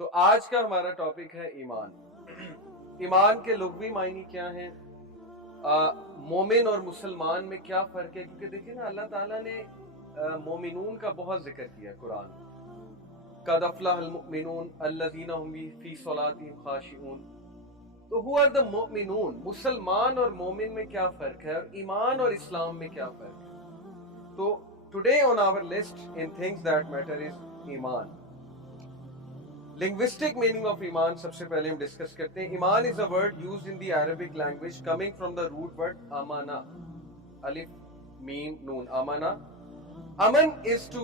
تو आज का हमारा टॉपिक है ईमान। ईमान के लुग़वी मायने क्या हैं, मोमिन और मुसलमान में क्या फ़र्क है? क्योंकि देखिए ना, अल्लाह ताला ने मोमिनून का बहुत जिक्र किया कुरान में। क़द अफ़लहल मुमिनून अल्लज़ीना हुम फ़ी सलातिहिम ख़ाशिऊन। तो हु आर द मुमिनून, मुसलमान और मोमिन में क्या फ़र्क है, और ईमान और इस्लाम में क्या फ़र्क है? तो today on our list in things that matter is ईमान। लिंग्विस्टिक मीनिंग ऑफ ईमान सबसे पहले हम डिस्कस करते हैं। ईमान is a word used in the Arabic language coming from the root word अमाना, अलिफ मीम नून, अमाना। अमन is to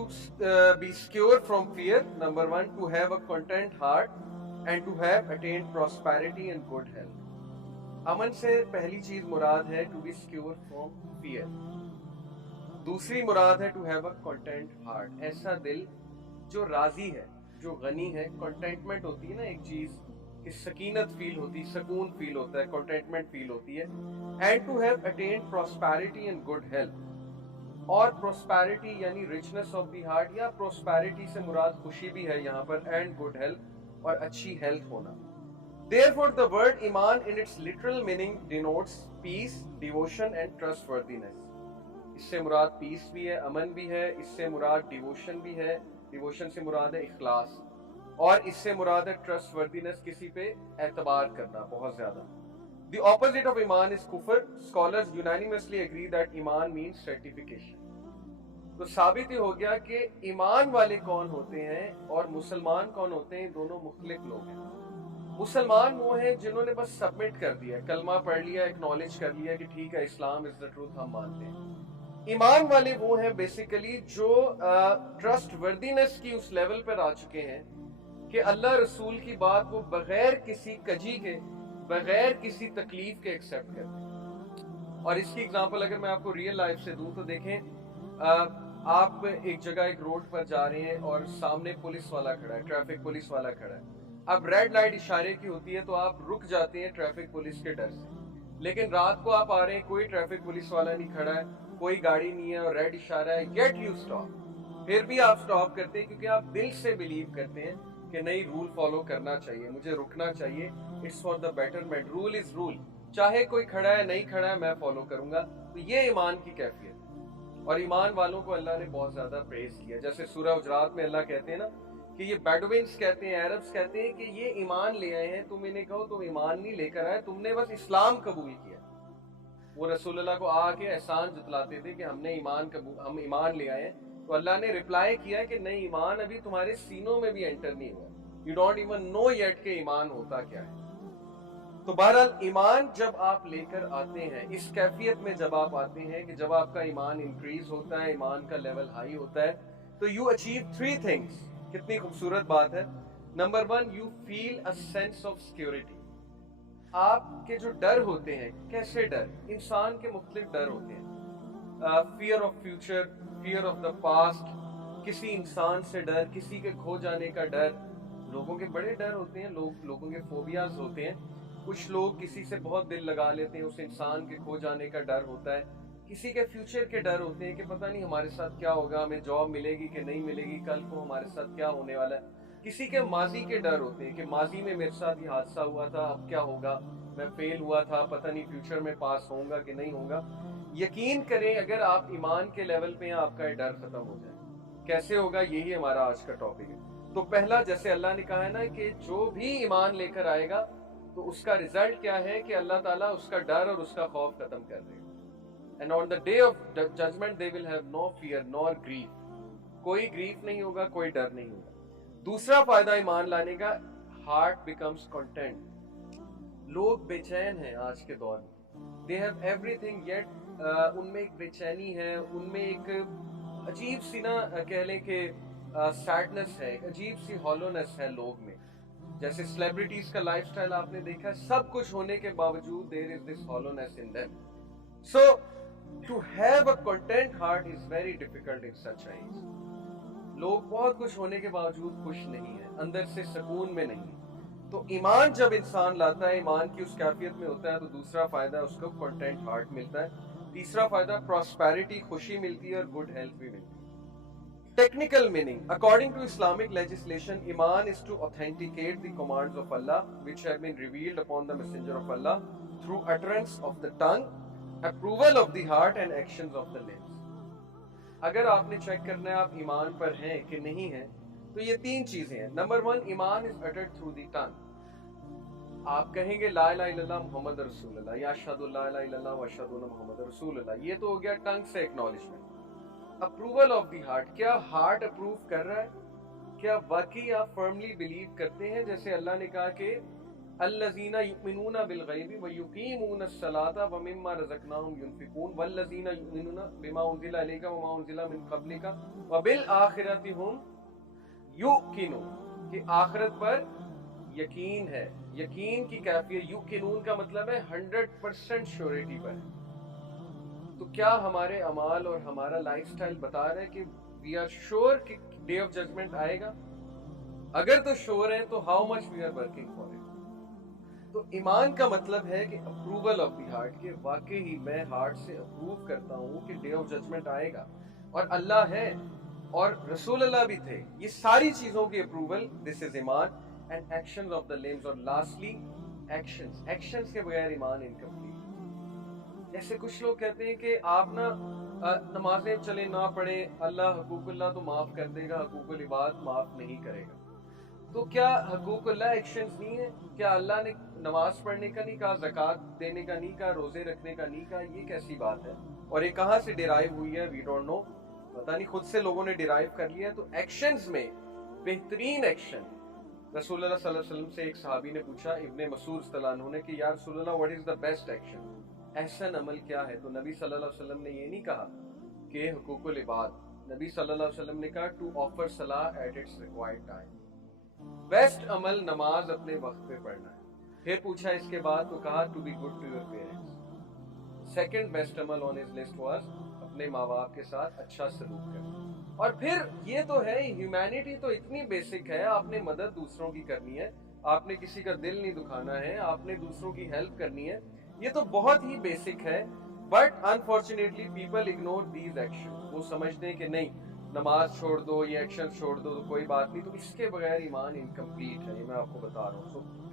be secure from fear, number one, to have a content heart and to have attained prosperity and good health. अमन से पहली चीज मुराद है to be secure from fear। दूसरी मुराद है to have a content heart, ऐसा दिल जो राजी है, जो गनी है। कंटेंटमेंट होती है ना एक चीज कि सकीनत फील होती है, सुकून फील होता है, कंटेंटमेंट फील होती है। And to have attend prosperity and good health, और प्रोस्पेरिटी यानी रिचनेस ऑफ द हार्ट, या प्रोस्पेरिटी से मुराद खुशी भी है यहाँ पर, एंड गुड हेल्थ और अच्छी हेल्थ होना। Therefore the word Iman in its literal meaning denotes peace, devotion and trustworthiness. इससे मुराद पीस भी है, अमन भी है, इससे मुराद डिवोशन भी है, डिवोशन से मुराद है इखलास, और इससे मुराद है ट्रस्टवर्दीनेस, किसी पे एतबार करना बहुत ज्यादा। The opposite of Iman is Kufar. Scholars unanimously agree that Iman means certification. तो साबित ही हो गया कि ईमान वाले कौन होते हैं और मुसलमान कौन होते हैं, दोनों मुख्तलिफ लोग हैं। मुसलमान वो हैं जिन्होंने बस सबमिट कर दिया, कलमा पढ़ लिया, एक्नॉलेज कर लिया कि ठीक है इस्लाम इज द ट्रूथ, हम मानते हैं। ईमान वाले वो हैं बेसिकली जो ट्रस्ट वर्दीनेस की उस लेवल पर आ चुके हैं कि अल्लाह रसूल की बात वो बगैर किसी कजी के, बगैर किसी तकलीफ के एक्सेप्ट करते हैं। और इसकी एग्जांपल अगर मैं आपको रियल लाइफ से दूं तो देखें, आप एक जगह एक रोड पर जा रहे हैं और सामने पुलिस वाला खड़ा है, ट्रैफिक पुलिस वाला खड़ा है। अब रेड लाइट इशारे की होती है तो आप रुक जाते हैं ट्रैफिक पुलिस के डर से। लेकिन रात को आप आ रहे हैं, कोई ट्रैफिक पुलिस वाला नहीं खड़ा है, कोई गाड़ी नहीं है और रेड इशारा है, येट यू स्टॉप। फिर भी आप स्टॉप करते हैं क्योंकि आप दिल से बिलीव करते हैं कि नहीं, रूल फॉलो करना चाहिए, मुझे रुकना चाहिए, it's for the betterment, rule is rule, चाहे कोई खड़ा है नहीं खड़ा है मैं फॉलो करूंगा। तो ये ईमान की कैफियत। और ईमान वालों को अल्लाह ने बहुत ज्यादा प्रेज किया। जैसे सूरह हुजरात में अल्लाह कहते हैं ना कि ये बेडुइन्स कहते हैं, अरब्स कहते हैं कि ये ईमान ले आए हैं, तुम इन्हें कहो तुम ईमान नहीं लेकर आए, तुमने बस इस्लाम कबूल किया। वो रसूलुल्लाह को आके एहसान जतलाते थे कि हम ईमान ले आए हैं। तो अल्लाह ने रिप्लाई किया कि नहीं, ईमान अभी तुम्हारे सीनों में भी एंटर नहीं हुआ, you don't even know yet के ईमान होता क्या है। तो बहरहाल ईमान जब आप लेकर आते हैं, इस कैफियत में जब आप आते हैं कि जब आपका ईमान इंक्रीज होता है, ईमान का लेवल हाई होता है, तो यू अचीव 3 थिंग्स। कितनी खूबसूरत बात है। Number 1, you feel a sense of security. आपके जो डर होते हैं, कैसे डर, इंसान के मुख्तलिफ डर होते हैं। Fear of future, fear of the past, किसी इंसान से डर, किसी के खो जाने का डर। लोगों के बड़े डर होते हैं, लोगों के फोबियाज होते हैं। कुछ लोग किसी से बहुत दिल लगा लेते हैं, उस इंसान के खो जाने का डर होता है। किसी के फ्यूचर के डर होते हैं कि पता नहीं हमारे साथ क्या होगा, हमें जॉब मिलेगी कि नहीं मिलेगी, कल को हमारे साथ क्या होने वाला है। किसी के माजी के डर होते हैं कि माजी में मेरे साथ ये हादसा हुआ था, अब क्या होगा, मैं फेल हुआ था, पता नहीं फ्यूचर में पास होऊंगा कि नहीं होगा। यकीन करें अगर आप ईमान के लेवल पे हैं, आपका ये डर खत्म हो जाए। कैसे होगा, यही हमारा आज का टॉपिक है। तो पहला, जैसे अल्लाह ने कहा है ना कि जो भी ईमान लेकर आएगा तो उसका रिजल्ट क्या है कि अल्लाह ताला उसका डर और उसका खौफ खत्म कर देगा। And on the day of judgment they will have no fear nor grief, कोई ग्रीफ नहीं होगा, कोई डर नहीं होगा। दूसरा फायदा ईमान लाने का, हार्ट बिकम्स कंटेंट। लोग बेचैन हैं आज के दौर में, दे हैव एवरीथिंग येट उनमें एक बेचैनी है, उनमें एक अजीब सी ना कह लें कि सैडनेस है, एक अजीब सी हॉलोनेस है लोग में। जैसे सेलिब्रिटीज का लाइफस्टाइल आपने देखा है, सब कुछ होने के बावजूद there is this hollowness in them. So to have a content heart is very difficult in such age. लोग बहुत कुछ होने के बावजूद खुश नहीं है, अंदर से सुकून में नहीं है। तो ईमान जब इंसान लाता है, ईमान की उस कैफियत में होता है, तो दूसरा फायदा उसको कंटेंट हार्ट मिलता है। तीसरा फायदा प्रॉस्पेरिटी, खुशी मिलती है और गुड हेल्थ भी मिलती है। Technical meaning. According to Islamic legislation, Iman is to authenticate the commands of Allah which have been revealed upon the Messenger of Allah through utterance of the tongue, approval of the heart and actions of the limbs. اگر آپ نے check کرنا ہے آپ ایمان پر ہیں کہ نہیں ہیں تو یہ تین چیزیں ہیں. نمبر 1, ایمان is uttered through the tongue. آپ کہیں گے لا الہ الا اللہ محمد رسول اللہ یا اشہد ان لا الہ الا اللہ و اشہد ان محمد رسول اللہ, یہ تو ہو گیا ٹنگ سے acknowledgement. Approval of the heart, کیا ہارٹ اپروو کر رہا ہے, کیا واقعی آپ فرملی بلیو کرتے ہیں, جیسے اللہ نے کہا کہ الذین یؤمنون بالغیب ویقیمون الصلاۃ ومما رزقناہم ینفقون والذین یؤمنون بما انزل الیک وما انزل من قبلک وبالآخرۃ ہم یوقنون, کہ آخرت پر یقین ہے. یقین کی کیفیت, یوقنون کا مطلب ہے 100% شیورٹی پر. تو کیا ہمارے اعمال اور ہمارا لائف سٹائل بتا رہا ہے کہ وی آر شیور کہ ڈے آف ججمنٹ آئے گا؟ اگر تو شیور ہے تو how much we are working for it. تو ایمان کا مطلب ہے کہ اپروول آف دی ہارٹ, کہ واقعی میں ہارٹ سے اپروو کرتا ہوں کہ ڈے آف ججمنٹ آئے گا اور اللہ ہے اور رسول اللہ بھی تھے. یہ ساری چیزوں کی اپروول, دس از ایمان. اینڈ ایکشنز آف دا لمبس, اور لاسٹلی ایکشنز کے بغیر ایمان انکمپلیٹ. جیسے کچھ لوگ کہتے ہیں کہ آپ نا نمازیں چلے نہ پڑھیں, اللہ حقوق اللہ تو معاف کر دے گا, حقوق العباد معاف نہیں کرے گا. تو کیا حقوق اللہ ایکشنز نہیں ہیں؟ کیا اللہ نے نماز پڑھنے کا نہیں کہا, زکوٰۃ دینے کا نہیں کہا, روزے رکھنے کا نہیں کہا؟ یہ کیسی بات ہے؟ اور یہ کہاں سے ڈیرائیو ہوئی ہے؟ وی ڈونٹ نو, پتہ نہیں, خود سے لوگوں نے ڈیرائیو کر لیا. تو ایکشنز میں بہترین ایکشن, رسول اللہ صلی اللہ علیہ وسلم سے ایک صحابی نے پوچھا, ابن مسعود رضی اللہ عنہ نے, کہ یا رسول اللہ what is the best action, احسن عمل کیا ہے؟ تو نبی صلی اللہ علیہ وسلم نے یہ نہیں کہا کہ حقوق العباد. نبی صلی اللہ علیہ وسلم نے کہا ٹو آفر صلاح at its required time. Best عمل نماز اپنے وقت پہ پڑھنا ہے. پھر پوچھا اس کے بعد تو کہا to be good to your parents. Second best عمل آن ہز لسٹ واز اپنے ماں باپ کے ساتھ اچھا سلوک کرنا. اور پھر یہ تو ہے, ہیومینٹی تو اتنی بیسک ہے, آپ نے مدد دوسروں کی کرنی ہے, آپ نے کسی کا دل نہیں دکھانا ہے, آپ نے دوسروں کی ہیلپ کرنی ہے, یہ تو بہت ہی بیسک ہے. But unfortunately people ignore these action. وہ سمجھتے ہیں کہ نہیں, نماز چھوڑ دو, یہ ایکشن چھوڑ دو تو کوئی بات نہیں. تو اس کے بغیر ایمان انکمپلیٹ ہے, یہ میں آپ کو بتا رہا ہوں.